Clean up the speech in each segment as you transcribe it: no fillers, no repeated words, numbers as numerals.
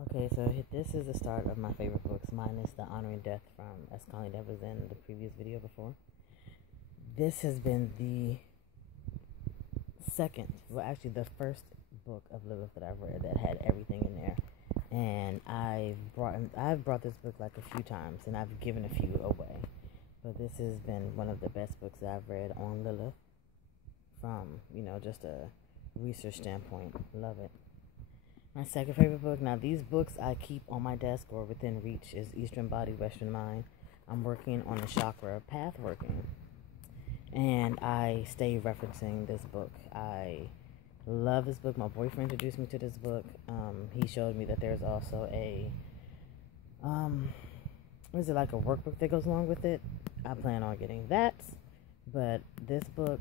Okay, so this is the start of my favorite books, minus the Honoring Death from Escali that was in the previous video before. This has been the second, well, actually the first book of Lilith that I've read that had everything in there. And I've brought this book like a few times, and I've given a few away. But this has been one of the best books that I've read on Lilith from, just a research standpoint. Love it. My second favorite book, now these books I keep on my desk or within reach, is Eastern Body, Western Mind. I'm working on the chakra path working, and I stay referencing this book. I love this book. My boyfriend introduced me to this book. He showed me that there's also a, is it like a workbook that goes along with it? I plan on getting that, but this book,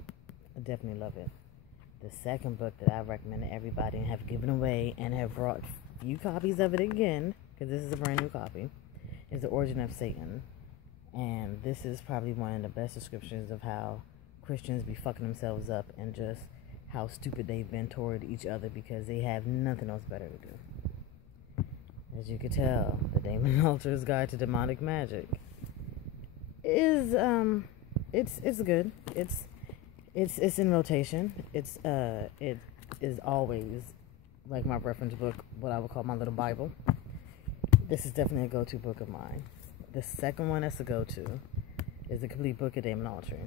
I definitely love it. The second book that I recommend to everybody and have given away and have brought a few copies of it again, because this is a brand new copy, is The Origin of Satan. And this is probably one of the best descriptions of how Christians be fucking themselves up and just how stupid they've been toward each other because they have nothing else better to do. As you could tell, the Demon Altar's Guide to Demonic Magic is it's good. It's in rotation. It is always like my reference book, what I would call my little Bible. This is definitely a go-to book of mine. The second one that's a go-to is the Complete Book of Demonology.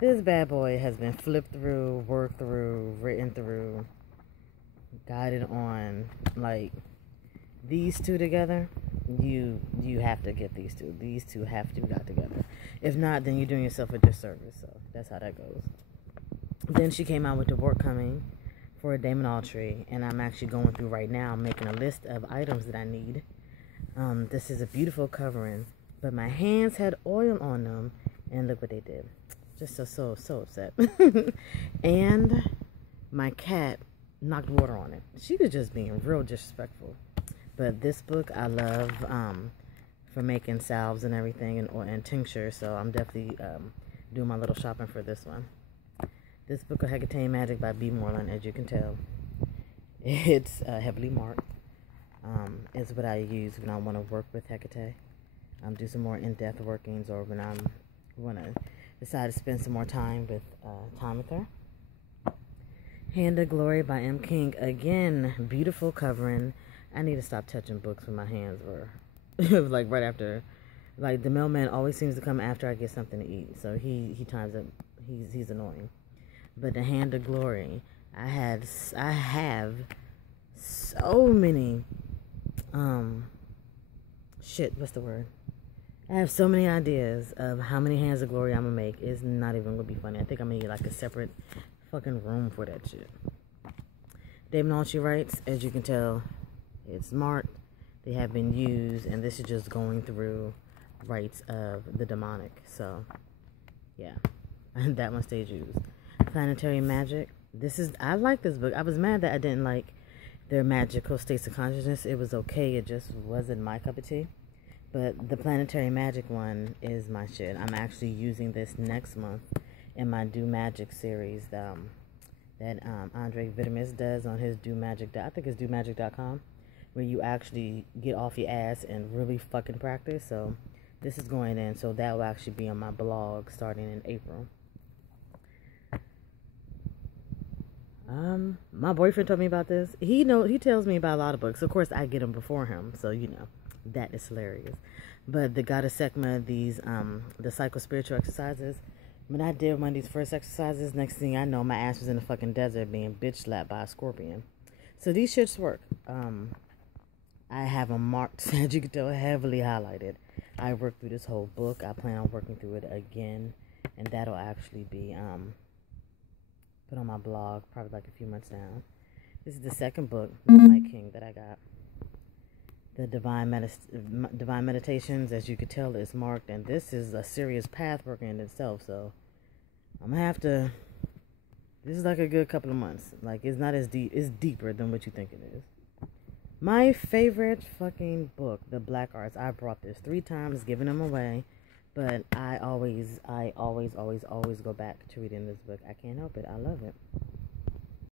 This bad boy has been flipped through, worked through, written through, guided on. Like, these two together, you have to get these two. These two have to be got together. If not, then you're doing yourself a disservice. So that's how that goes. Then she came out with the work coming for a demonology, and I'm actually going through right now, making a list of items that I need. This is a beautiful covering, but my hands had oil on them, and look what they did. Just so upset. And my cat knocked water on it. She was just being real disrespectful. But this book I love for making salves and everything and tinctures, so I'm definitely doing my little shopping for this one. This book of Hecate Magic by B. Moreland, as you can tell, it's heavily marked. It's what I use when I want to work with Hecate. Do some more in-depth workings, or when I want to decide to spend some more time with her. Hand of Glory by M. King. Again, beautiful covering. I need to stop touching books when my hands were like right after. Like, the mailman always seems to come after I get something to eat, so he times up. He's annoying. But the Hand of Glory, I have so many what's the word? I have so many ideas of how many Hands of Glory I'm gonna make. It's not even gonna be funny. I think I'm gonna need like a separate fucking room for that shit. Demonology rites, as you can tell, it's marked. They have been used, and this is just going through rites of the demonic. So, yeah, that one stays used. Planetarium Magic. I like this book. I was mad that I didn't like their magical states of consciousness. It was okay. It just wasn't my cup of tea. But the Planetary Magic one is my shit. I'm actually using this next month in my Do Magic series that Andre Vitamis does on his Do Magic. I think it's domagic.com, where you actually get off your ass and really fucking practice. So this is going in. So that will actually be on my blog starting in April. My boyfriend told me about this. He tells me about a lot of books. Of course, I get them before him, so that is hilarious. But the Goddess Sekma, the psycho-spiritual exercises, when I did one of these first exercises, next thing I know, my ass was in the fucking desert being bitch slapped by a scorpion. So these shits work. I have them marked, as you can tell, heavily highlighted. I worked through this whole book. I plan on working through it again, and that'll actually be put on my blog probably like a few months down. This is the second book by Mike King that I got. The Divine Meditations, as you could tell, is marked, and this is a serious path working in itself, so I'm gonna have to, this is like a good couple of months. Like, it's not as deep, it's deeper than what you think it is. My favorite fucking book, The Black Arts. I brought this 3 times, giving them away, but I always go back to reading this book. I can't help it. I love it.